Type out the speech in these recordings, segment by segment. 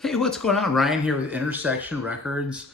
Hey, what's going on? Ryan here with Intersection Records.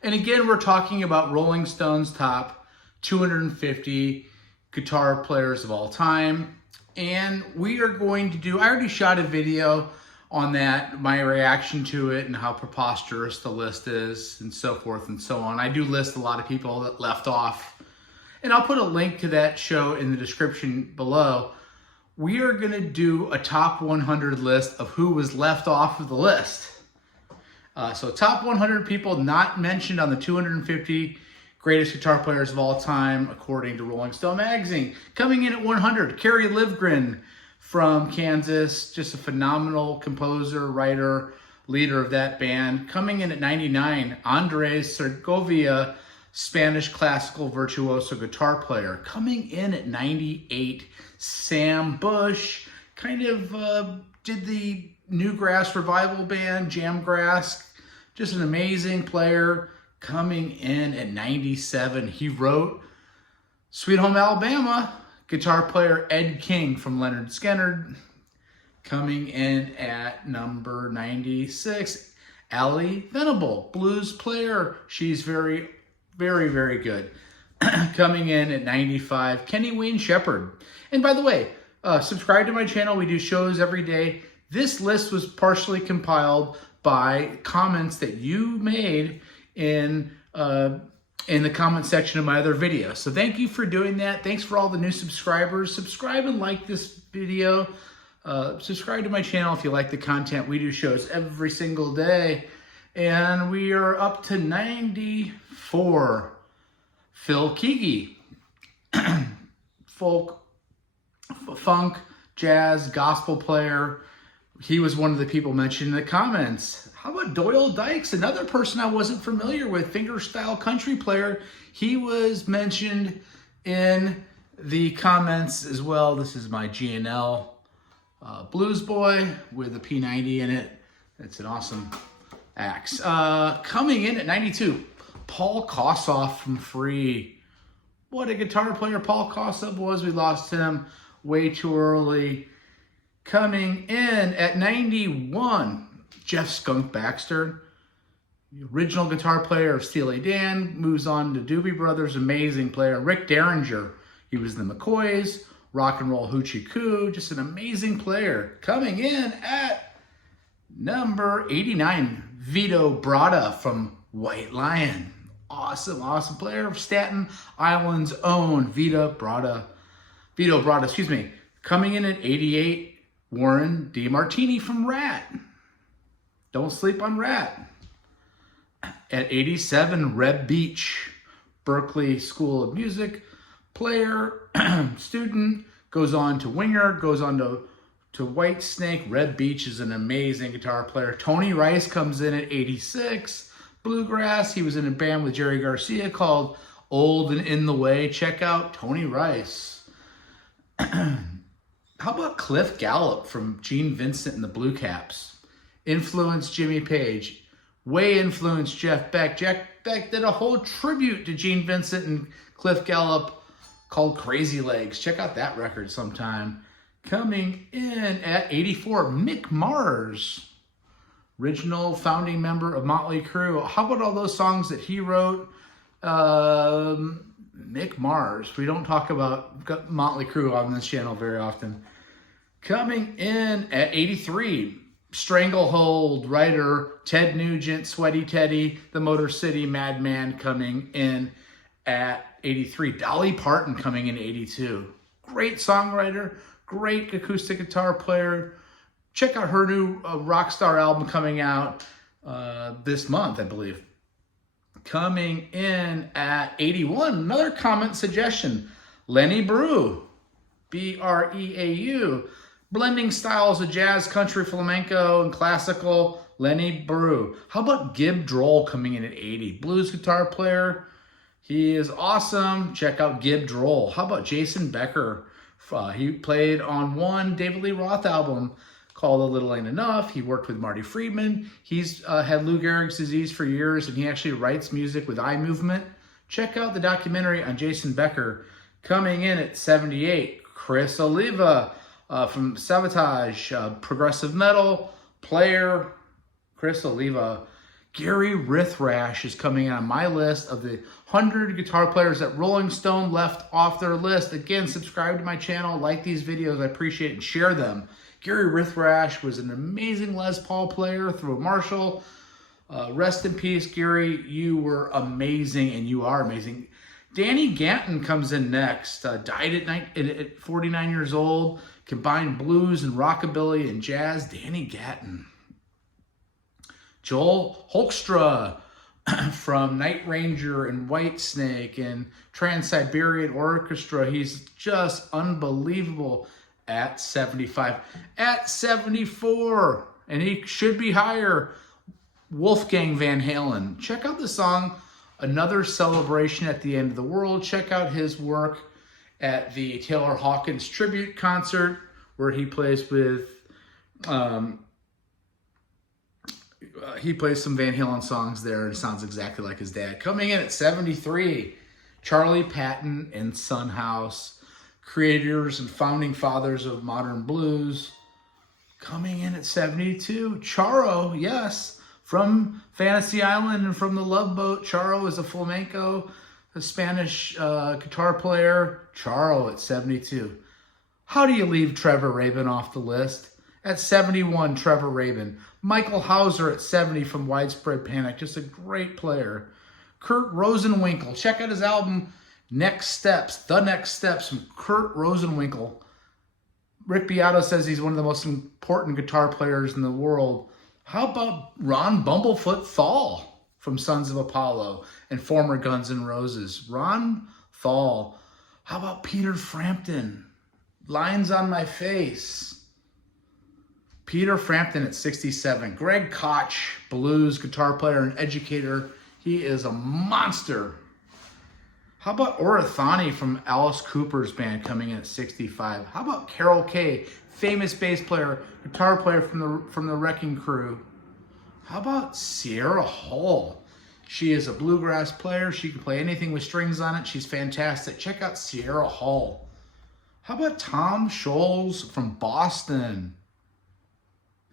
And again, we're talking about Rolling Stone's top 250 guitar players of all time. And we are going to do, I already shot a video on that, my reaction to it and how preposterous the list is and so forth and so on. I do list a lot of people that left off. And I'll put a link to that show in the description below. We are going to do a top 100 list of who was left off of the list. So top 100 people not mentioned on the 250 greatest guitar players of all time, according to Rolling Stone magazine. Coming in at 100, Kerry Livgren from Kansas, just a phenomenal composer, writer, leader of that band. Coming in at 99, Andres Segovia, Spanish classical virtuoso guitar player. Coming in at 98, Sam Bush, kind of did the Newgrass revival band, Jamgrass, just an amazing player. Coming in at 97, he wrote Sweet Home Alabama, guitar player Ed King from Leonard Skinner. Coming in at number 96, Allie Venable, blues player. She's very, very, very good. Coming in at 95, Kenny Wayne Shepherd. And by the way, subscribe to my channel. We do shows every day. This list was partially compiled by comments that you made in the comment section of my other videos. So thank you for doing that. Thanks for all the new subscribers. Subscribe and like this video. Subscribe to my channel if you like the content. We do shows every single day. And we are up to 94. Phil Keaggy, folk, funk, jazz, gospel player. He was one of the people mentioned in the comments. How about Doyle Dykes, another person I wasn't familiar with, fingerstyle country player. He was mentioned in the comments as well. This is my G&L Blues Boy with a P90 in it. It's an awesome axe. Coming in at 92, Paul Kossoff from Free. What a guitar player Paul Kossoff was. We lost him way too early. Coming in at 91, Jeff Skunk Baxter, the original guitar player of Steely Dan, moves on to Doobie Brothers, amazing player. Rick Derringer, he was the McCoys, Rock and Roll Hoochie Coo, just an amazing player. Coming in at number 89, Vito Bratta from White Lion. Awesome, awesome player of Staten Island's own Vito Bratta, excuse me. Coming in at 88, Warren DeMartini from Rat. Don't sleep on Rat. At 87, Reb Beach, Berklee School of Music player, student, goes on to Winger, goes on to Whitesnake. Reb Beach is an amazing guitar player. Tony Rice comes in at 86. Bluegrass, he was in a band with Jerry Garcia called Old and In the Way. Check out Tony Rice. How about Cliff Gallup from Gene Vincent and the Blue Caps? Influenced Jimmy Page. Way influenced Jeff Beck. Jeff Beck did a whole tribute to Gene Vincent and Cliff Gallup called Crazy Legs. Check out that record sometime. Coming in at 84, Mick Mars. Original founding member of Motley Crue. How about all those songs that he wrote? Mick Mars. We don't talk about Motley Crue on this channel very often. Coming in at 83, Stranglehold writer Ted Nugent, Sweaty Teddy, the Motor City Madman coming in at 83. Dolly Parton coming in at 82. Great songwriter, great acoustic guitar player. Check out her new Rockstar album coming out this month, I believe. Coming in at 81, another comment suggestion, Lenny Brew, B-R-E-A-U, blending styles of jazz, country, flamenco, and classical, Lenny Brew. How about Gib Droll coming in at 80, blues guitar player, he is awesome. Check out Gib Droll. How about Jason Becker? He played on one David Lee Roth album called A Little Ain't Enough. He worked with Marty Friedman. He's had Lou Gehrig's disease for years, and he actually writes music with eye movement. Check out the documentary on Jason Becker. Coming in at 78, Chris Oliva from Sabotage, progressive metal player, Chris Oliva. Gary Rithrash is coming on my list of the 100 guitar players that Rolling Stone left off their list. Again, subscribe to my channel, like these videos, I appreciate it, and share them. Gary Rithrash was an amazing Les Paul player through a Marshall. Rest in peace, Gary. You were amazing, and you are amazing. Danny Gatton comes in next. Died at 49 years old. Combined blues and rockabilly and jazz. Danny Gatton. Joel Hoekstra from Night Ranger and Whitesnake and Trans-Siberian Orchestra. He's just unbelievable at 75. At 74, and he should be higher, Wolfgang Van Halen. Check out the song Another Celebration at the End of the World. Check out his work at the Taylor Hawkins tribute concert where he plays with... he plays some Van Halen songs there, and it sounds exactly like his dad. Coming in at 73, Charlie Patton and Son House, creators and founding fathers of modern blues. Coming in at 72, Charo, yes, from Fantasy Island and from the Love Boat. Charo is a flamenco, a Spanish guitar player. Charo at 72. How do you leave Trevor Rabin off the list? At 71, Trevor Rabin. Michael Hauser at 70 from Widespread Panic. Just a great player. Kurt Rosenwinkel. Check out his album, Next Steps. The Next Steps from Kurt Rosenwinkel. Rick Beato says he's one of the most important guitar players in the world. How about Ron Bumblefoot Thal from Sons of Apollo and former Guns N' Roses? Ron Thal. How about Peter Frampton? Lines on My Face. Peter Frampton at 67. Greg Koch, blues guitar player and educator. He is a monster. How about Orathani from Alice Cooper's band coming in at 65? How about Carol Kay, famous bass player, guitar player from the Wrecking Crew? How about Sierra Hull? She is a bluegrass player. She can play anything with strings on it. She's fantastic. Check out Sierra Hull. How about Tom Scholz from Boston?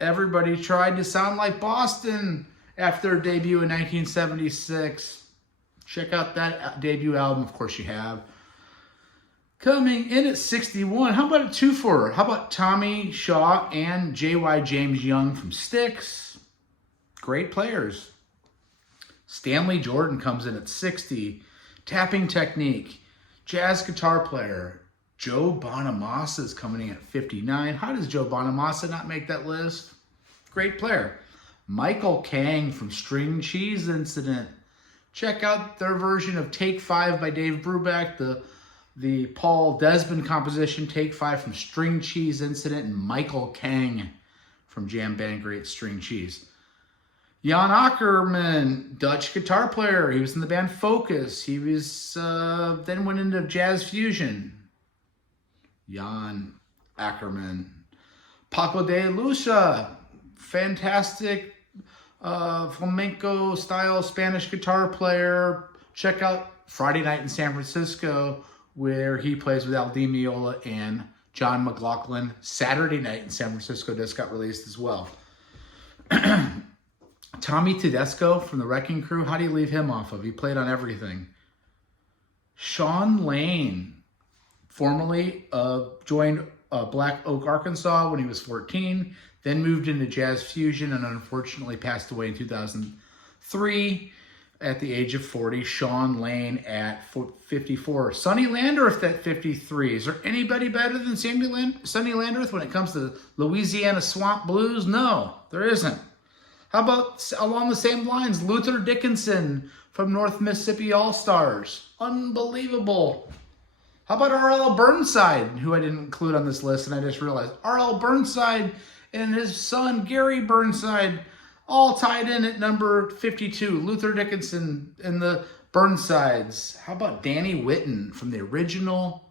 Everybody tried to sound like Boston after their debut in 1976. Check out that debut album, of course you have. Coming in at 61, how about a twofer? How about Tommy Shaw and J.Y. James Young from Styx? Great players. Stanley Jordan comes in at 60. Tapping technique. Jazz guitar player. Joe Bonamassa is coming in at 59. How does Joe Bonamassa not make that list? Great player. Michael Kang from String Cheese Incident. Check out their version of Take 5 by Dave Brubeck, the Paul Desmond composition, Take 5 from String Cheese Incident, and Michael Kang from Jam Band Great String Cheese. Jan Ackerman, Dutch guitar player. He was in the band Focus. He was then went into jazz fusion. Jan Ackerman. Paco de Lucia, fantastic flamenco style Spanish guitar player. Check out Friday Night in San Francisco, where he plays with Al Di Meola and John McLaughlin. Saturday Night in San Francisco just got released as well. Tommy Tedesco from the Wrecking Crew. How do you leave him off of? He played on everything. Sean Lane, formerly joined Black Oak, Arkansas when he was 14, then moved into jazz fusion and unfortunately passed away in 2003 at the age of 40. Sean Lane at 54. Sonny Landreth at 53. Is there anybody better than Sonny Landreth when it comes to Louisiana swamp blues? No, there isn't. How about, along the same lines, Luther Dickinson from North Mississippi All-Stars? Unbelievable. How about R.L. Burnside, who I didn't include on this list, and I just realized. R.L. Burnside and his son, Gary Burnside, all tied in at number 52. Luther Dickinson and the Burnsides. How about Danny Whitten from the original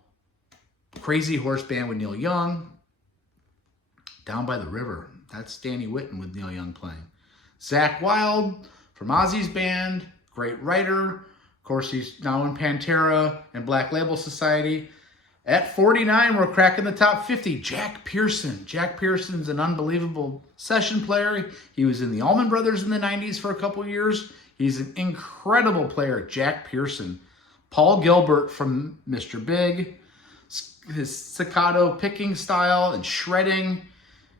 Crazy Horse Band with Neil Young? Down by the River. That's Danny Whitten with Neil Young playing. Zakk Wylde from Ozzy's band, great writer. Of course, he's now in Pantera and Black Label Society. At 49, we're cracking the top 50. Jack Pearson. Jack Pearson's an unbelievable session player. He was in the Allman Brothers in the 90s for a couple years. He's an incredible player, Jack Pearson. Paul Gilbert from Mr. Big. His staccato picking style and shredding.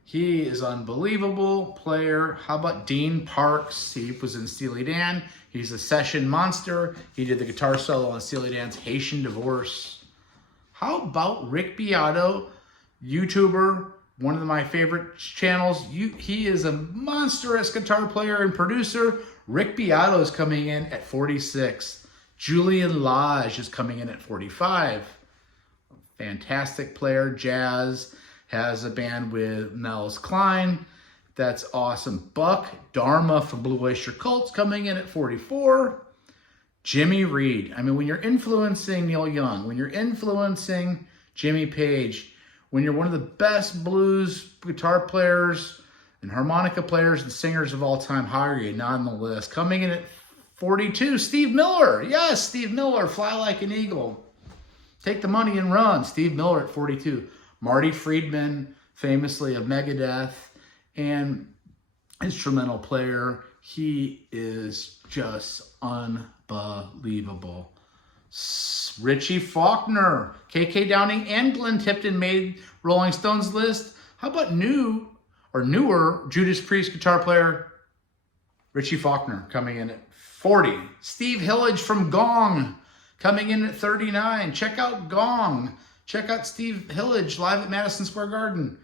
He is unbelievable player. How about Dean Parks? He was in Steely Dan. He's a session monster. He did the guitar solo on Steely Dan's Haitian Divorce. How about Rick Beato, YouTuber, one of my favorite channels. He is a monstrous guitar player and producer. Rick Beato is coming in at 46. Julian Lage is coming in at 45. Fantastic player, jazz. Has a band with Nels Klein. That's awesome. Buck Dharma from Blue Oyster Cult's coming in at 44. Jimmy Reed. I mean, when you're influencing Neil Young, when you're influencing Jimmy Page, when you're one of the best blues guitar players and harmonica players and singers of all time, how are you not on the list? Coming in at 42, Steve Miller. Yes, Steve Miller, Fly Like an Eagle. Take the money and run. Steve Miller at 42. Marty Friedman, famously of Megadeth, and instrumental player. He is just unbelievable. Richie Faulkner, KK Downing, and Glenn Tipton made Rolling Stones list. How about newer Judas Priest guitar player Richie Faulkner coming in at 40. Steve Hillage from Gong coming in at 39. Check out Gong. Check out Steve Hillage live at Madison Square Garden.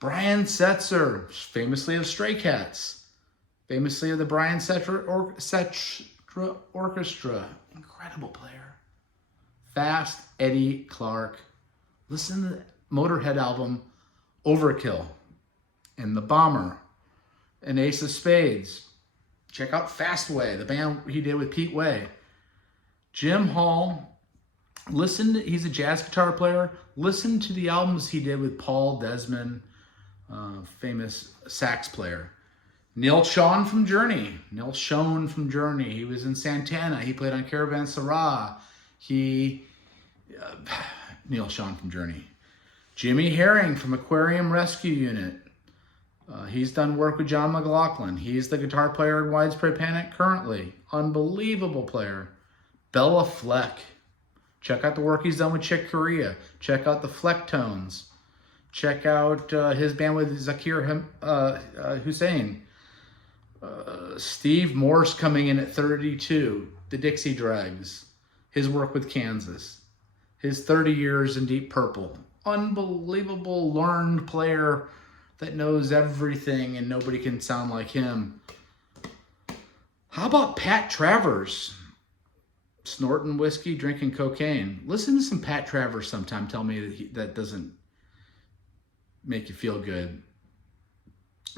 Brian Setzer, famously of Stray Cats. Famously of the Brian Setzer Orchestra. Incredible player. Fast Eddie Clark. Listen to the Motorhead album, Overkill. And The Bomber. And Ace of Spades. Check out Fastway, the band he did with Pete Way. Jim Hall. He's a jazz guitar player. Listen to the albums he did with Paul Desmond, famous sax player. Neil Schon from Journey. He was in Santana. He played on Caravanserai. Neil Schon from Journey. Jimmy Herring from Aquarium Rescue Unit. He's done work with John McLaughlin. He's the guitar player in Widespread Panic currently. Unbelievable player. Bella Fleck. Check out the work he's done with Chick Corea. Check out the Flecktones. Check out his band with Zakir Hussain. Steve Morse coming in at 32. The Dixie Dregs. His work with Kansas. His 30 years in Deep Purple. Unbelievable learned player that knows everything and nobody can sound like him. How about Pat Travers? Snorting whiskey, drinking cocaine. Listen to some Pat Travers sometime. Tell me that doesn't make you feel good.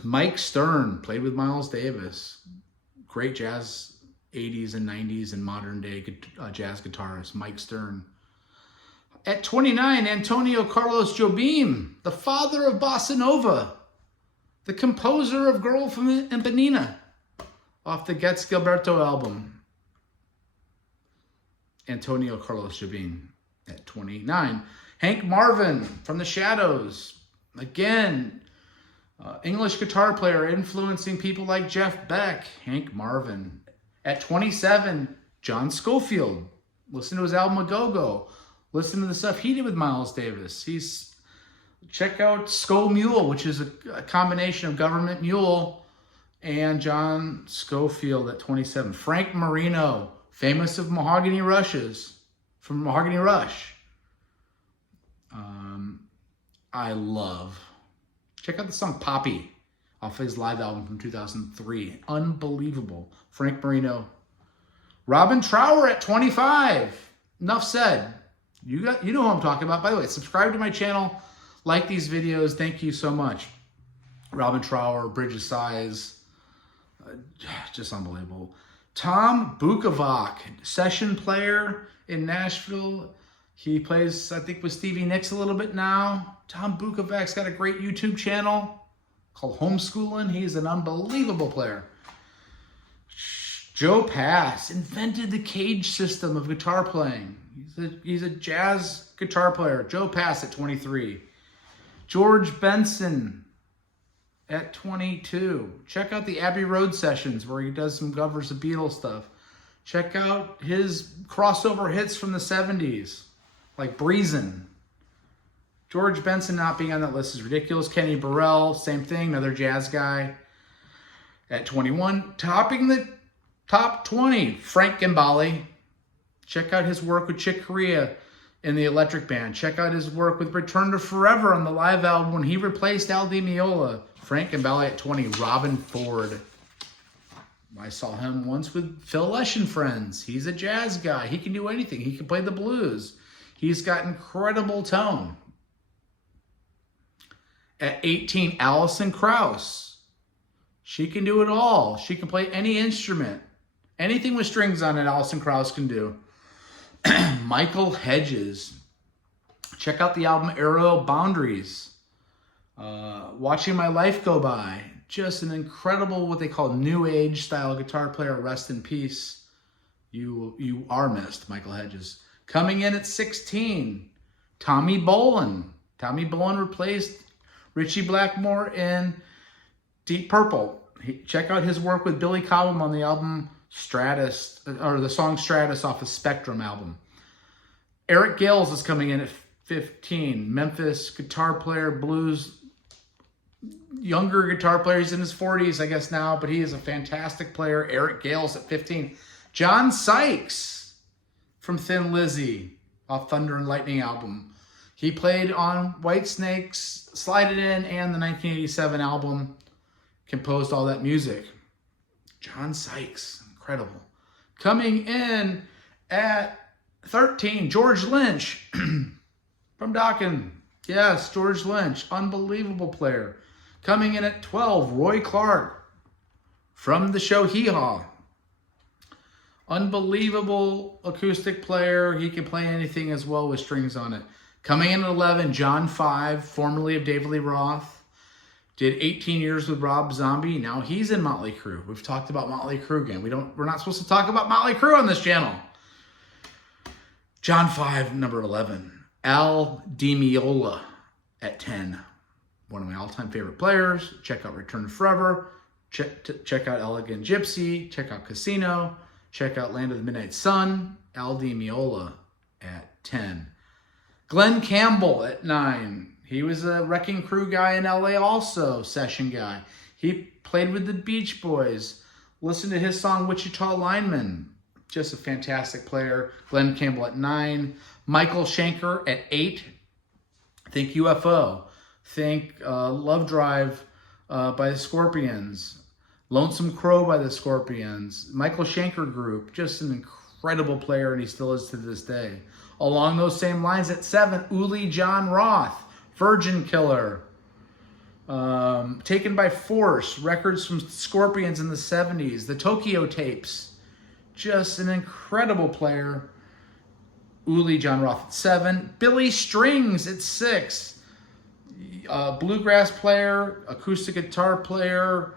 Mike Stern played with Miles Davis. Great jazz 80s and 90s and modern day jazz guitarist. Mike Stern. At 29, Antonio Carlos Jobim, the father of Bossa Nova, the composer of Girl from Ipanema off the Gets Gilberto album. Antonio Carlos Jobim at 29. Hank Marvin from The Shadows. Again, English guitar player influencing people like Jeff Beck. Hank Marvin. At 27, John Scofield. Listen to his album A Go-Go. Listen to the stuff he did with Miles Davis. Check out Skull Mule, which is a combination of Government Mule and John Scofield at 27. Frank Marino. Famous of Mahogany Rushes, from Mahogany Rush. Check out the song Poppy off his live album from 2003. Unbelievable. Frank Marino. Robin Trower at 25. Enough said. You know who I'm talking about. By the way, subscribe to my channel. Like these videos. Thank you so much. Robin Trower, Bridge of Sighs. Just unbelievable. Tom Bukovac, session player in Nashville. He plays, I think, with Stevie Nicks a little bit now. Tom Bukovac's got a great YouTube channel called Homeschooling. He's an unbelievable player. Joe Pass invented the cage system of guitar playing. He's a jazz guitar player. Joe Pass at 23. George Benson at 22. Check out the Abbey Road sessions where he does some covers of Beatles stuff. Check out his crossover hits from the 70s, like Breezin'. George Benson not being on that list is ridiculous. Kenny Burrell, same thing, another jazz guy at 21. Topping the top 20, Frank Gambale. Check out his work with Chick Corea in the Electric Band. Check out his work with Return to Forever on the live album when he replaced Al Di Meola. Frank Gambale at 20. Robin Ford. I saw him once with Phil Lesh and Friends. He's a jazz guy. He can do anything. He can play the blues. He's got incredible tone. At 18, Alison Krauss. She can do it all. She can play any instrument. Anything with strings on it, Alison Krauss can do. Michael Hedges. Check out the album Aerial Boundaries. Watching My Life Go By. Just an incredible, what they call new age style guitar player. Rest in peace. You are missed, Michael Hedges. Coming in at 16, Tommy Bolin. Tommy Bolin replaced Richie Blackmore in Deep Purple. Check out his work with Billy Cobham on the album Stratus, or the song Stratus off the Spectrum album. Eric Gales is coming in at 15. Memphis guitar player, blues, younger guitar player. He's in his 40s, I guess now, but he is a fantastic player. Eric Gales at 15. John Sykes from Thin Lizzy off Thunder and Lightning album. He played on Whitesnake's Slide It In and the 1987 album. Composed all that music. John Sykes, incredible. Coming in at 13, George Lynch from Dokken. Yes, George Lynch, unbelievable player. Coming in at 12, Roy Clark from the show Hee Haw. Unbelievable acoustic player. He can play anything as well with strings on it. Coming in at 11, John Five, formerly of David Lee Roth. Did 18 years with Rob Zombie. Now he's in Motley Crue. We've talked about Motley Crue again. We're not supposed to talk about Motley Crue on this channel. John Five, number 11. Al Di Meola at 10. One of my all-time favorite players. Check out Return to Forever. Check out Elegant Gypsy. Check out Casino. Check out Land of the Midnight Sun. Al Di Meola at 10. Glenn Campbell at 9. He was a Wrecking Crew guy in LA also, session guy. He played with the Beach Boys. Listen to his song, Wichita Lineman. Just a fantastic player. Glenn Campbell at 9. Michael Schenker at 8. Think UFO. Think Love Drive by the Scorpions. Lonesome Crow by the Scorpions. Michael Schenker Group. Just an incredible player, and he still is to this day. Along those same lines at 7, Uli John Roth. Virgin Killer, Taken by Force, records from Scorpions in the 70s, the Tokyo Tapes. Just an incredible player. Uli John Roth at 7. Billy Strings at 6. Bluegrass player, acoustic guitar player,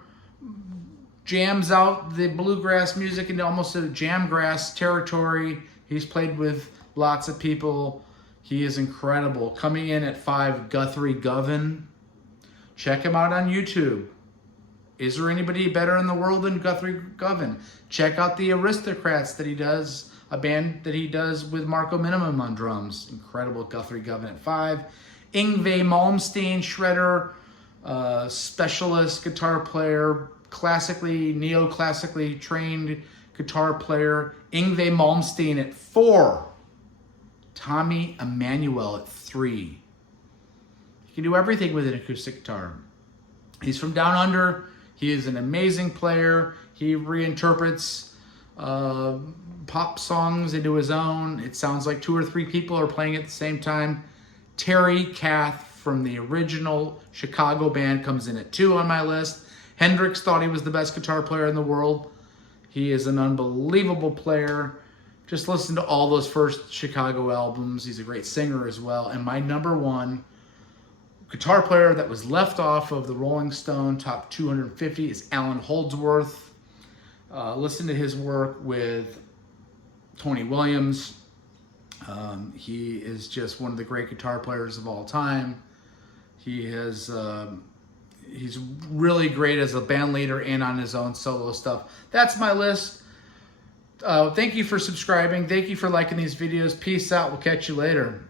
jams out the bluegrass music into almost a jamgrass territory. He's played with lots of people. He is incredible. Coming in at 5, Guthrie Govan. Check him out on YouTube. Is there anybody better in the world than Guthrie Govan? Check out the Aristocrats that he does, a band that he does with Marco Minimum on drums. Incredible Guthrie Govan at 5. Yngwie Malmsteen, shredder, specialist guitar player, classically, neoclassically trained guitar player. Yngwie Malmsteen at 4. Tommy Emmanuel at 3. He can do everything with an acoustic guitar. He's from Down Under. He is an amazing player. He reinterprets pop songs into his own. It sounds like 2 or 3 people are playing at the same time. Terry Kath from the original Chicago band comes in at 2 on my list. Hendrix thought he was the best guitar player in the world. He is an unbelievable player. Just listen to all those first Chicago albums. He's a great singer as well. And my number 1 guitar player that was left off of the Rolling Stone Top 250 is Alan Holdsworth. Listen to his work with Tony Williams. He is just one of the great guitar players of all time. He has, he's really great as a band leader and on his own solo stuff. That's my list. Thank you for subscribing. Thank you for liking these videos. Peace out. We'll catch you later.